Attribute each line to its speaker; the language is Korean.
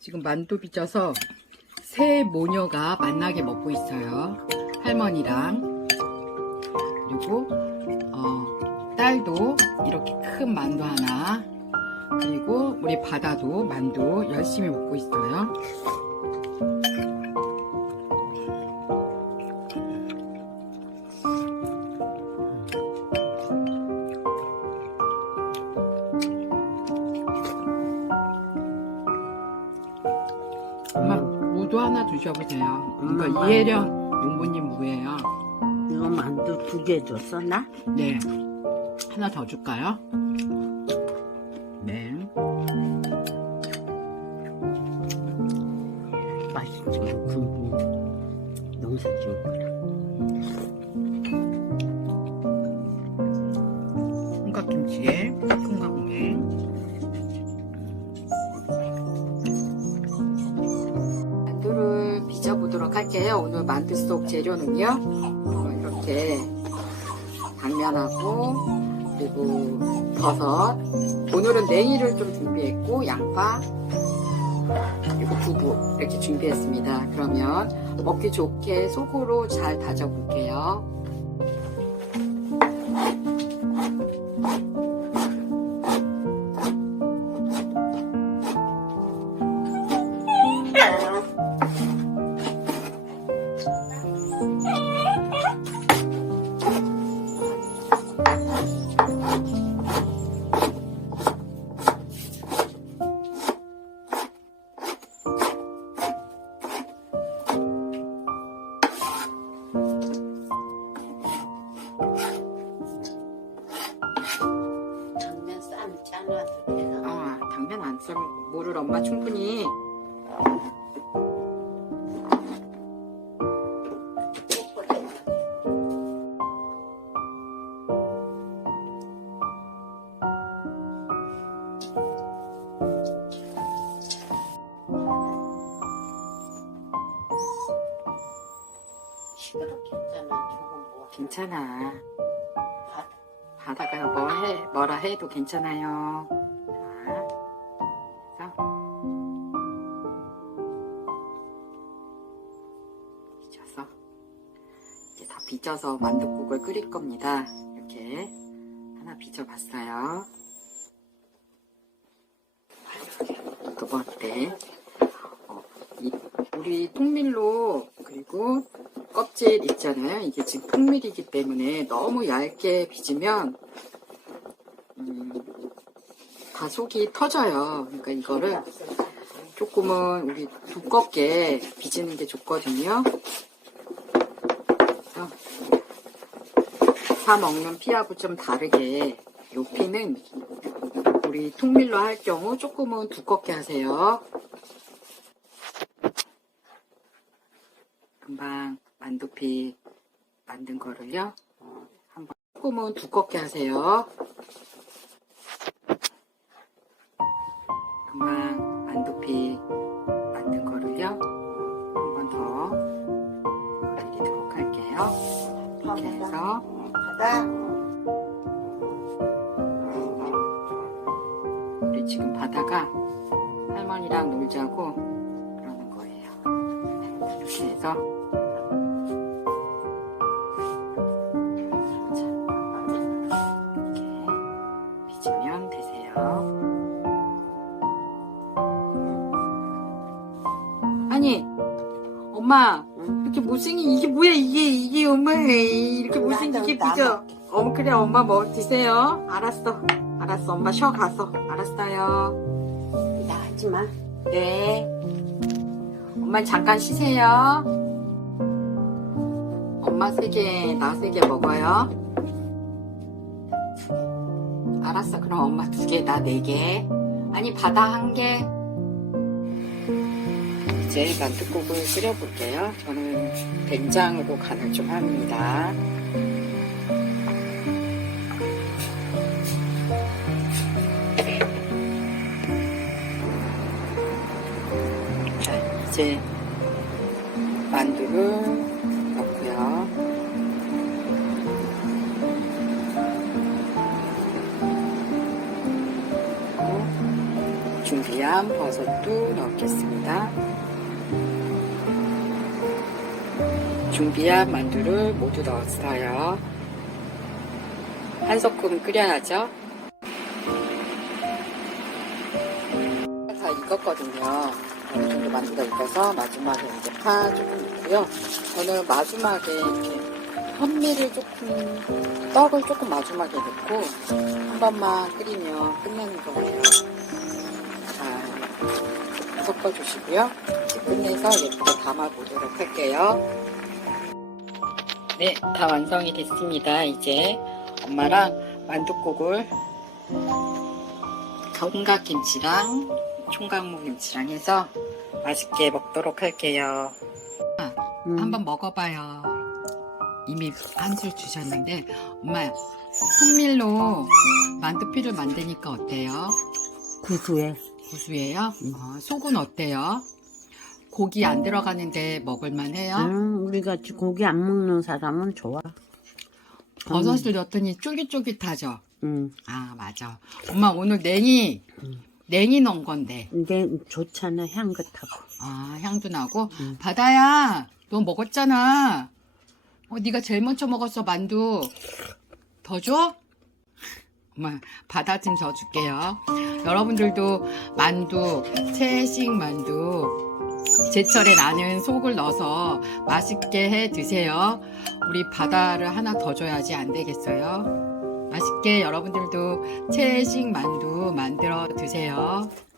Speaker 1: 지금 만두 빚어서 새 모녀가 만나게 먹고 있어요. 할머니랑. 그리고, 어, 딸도 이렇게 큰 만두 하나. 그리고 우리 바다도 만두 열심히 먹고 있어요. 드셔보세요. 이거
Speaker 2: 엄마,
Speaker 1: 이혜령 농부님 무예요.
Speaker 2: 이거 만두 두 개 줬어 나?
Speaker 1: 네. 하나 더 줄까요? 네.
Speaker 2: 맛있지 뭐 굵은 농사 지은 거라
Speaker 1: 총각김치에 총각무에 만두를 빚어보도록 할게요. 오늘 만두 속 재료는요. 어, 이렇게 당면하고 그리고 버섯 오늘은 냉이를 좀 준비했고 양파 그리고 두부 이렇게 준비했습니다. 그러면 먹기 좋게 속으로 잘 다져볼게요.
Speaker 2: 당면 쌈 잘라도 되나?
Speaker 1: 아, 당면 안 썰고 물을 엄마 충분히
Speaker 2: 시끄럽겠잖아 조금 뭐
Speaker 1: 괜찮아.
Speaker 2: 밥
Speaker 1: 바다가 뭐 해, 뭐라 해도 괜찮아요. 자, 빚어서 이제 다 빚어서 만둣국을 끓일 겁니다. 이렇게 하나 빚어봤어요. 두 번째, 어, 이- 우리 통밀로 그리고 껍질 있잖아요. 이게 지금 통밀이기 때문에 너무 얇게 빚으면 음, 다 속이 터져요. 그러니까 이거를 조금은 우리 두껍게 빚는 게 좋거든요. 그래서 사 먹는 피하고 좀 다르게 요 피는 우리 통밀로 할 경우 조금은 두껍게 하세요. 금방 만두피 만든 거를요. 어, 한번 조금은 두껍게 하세요. 금방 만두피 만든 거를요. 한번더 내리도록 할게요. 이렇게 해서 우리 지금 바다가 할머니랑 놀자고 그러는 거예요. 이렇게 해서 아니, 엄마, 이렇게 못생긴 이게 뭐야 이게 이게 엄마 이렇게 못생기게
Speaker 2: 나
Speaker 1: 빚어. 어 그래 엄마 뭐 드세요. 알았어, 알았어 엄마 쉬어 가서 알았어요.
Speaker 2: 나 하지마
Speaker 1: 네. 엄마 잠깐 쉬세요. 엄마 세 개, 나 세 개 먹어요. 알았어. 그럼 엄마 두 개, 나 네 개. 아니, 바다 한 개. 이제 만두국을 끓여볼게요. 저는 된장으로 간을 좀 합니다. 자, 이제 만두를 넣고요. 준비한 버섯도 넣겠습니다. 준비한 만두를 모두 넣었어요. 한 소끔 끓여야죠. 다 익었거든요. 어느 정도 만두가 익어서 마지막에 이제 파 조금 넣고요. 저는 마지막에 이렇게 현미를 조금, 떡을 조금 마지막에 넣고 한 번만 끓이면 끝나는 거예요. 자, 섞어주시고요. 끝내서 예쁘게 담아보도록 할게요. 네, 다 완성이 됐습니다. 이제 엄마랑 만둣국을 총각김치랑 총각무김치랑 해서 맛있게 먹도록 할게요.
Speaker 2: 음.
Speaker 1: 한번 먹어봐요. 이미 한 술 주셨는데 엄마 통밀로 만두피를 만드니까 어때요?
Speaker 2: 구수해.
Speaker 1: 고수예요?
Speaker 2: 음.
Speaker 1: 어, 속은 어때요? 고기 안 들어가는데 먹을만 해요?
Speaker 2: 음, 우리 같이 고기 안 먹는 사람은 좋아.
Speaker 1: 버섯을 넣었더니 쫄깃쫄깃하죠?
Speaker 2: 음,
Speaker 1: 아 맞아. 엄마 오늘 냉이
Speaker 2: 음.
Speaker 1: 냉이 넣은 건데
Speaker 2: 근데 좋잖아 향긋하고.
Speaker 1: 아 향도 나고
Speaker 2: 음.
Speaker 1: 바다야 너 먹었잖아. 어 네가 제일 먼저 먹었어 만두. 더 줘? 엄마 바다 좀 더 줄게요. 여러분들도 만두 채식 만두 제철에 나는 속을 넣어서 맛있게 해 드세요. 우리 바다를 하나 더 줘야지 안 되겠어요? 맛있게 여러분들도 채식 만두 만들어 드세요.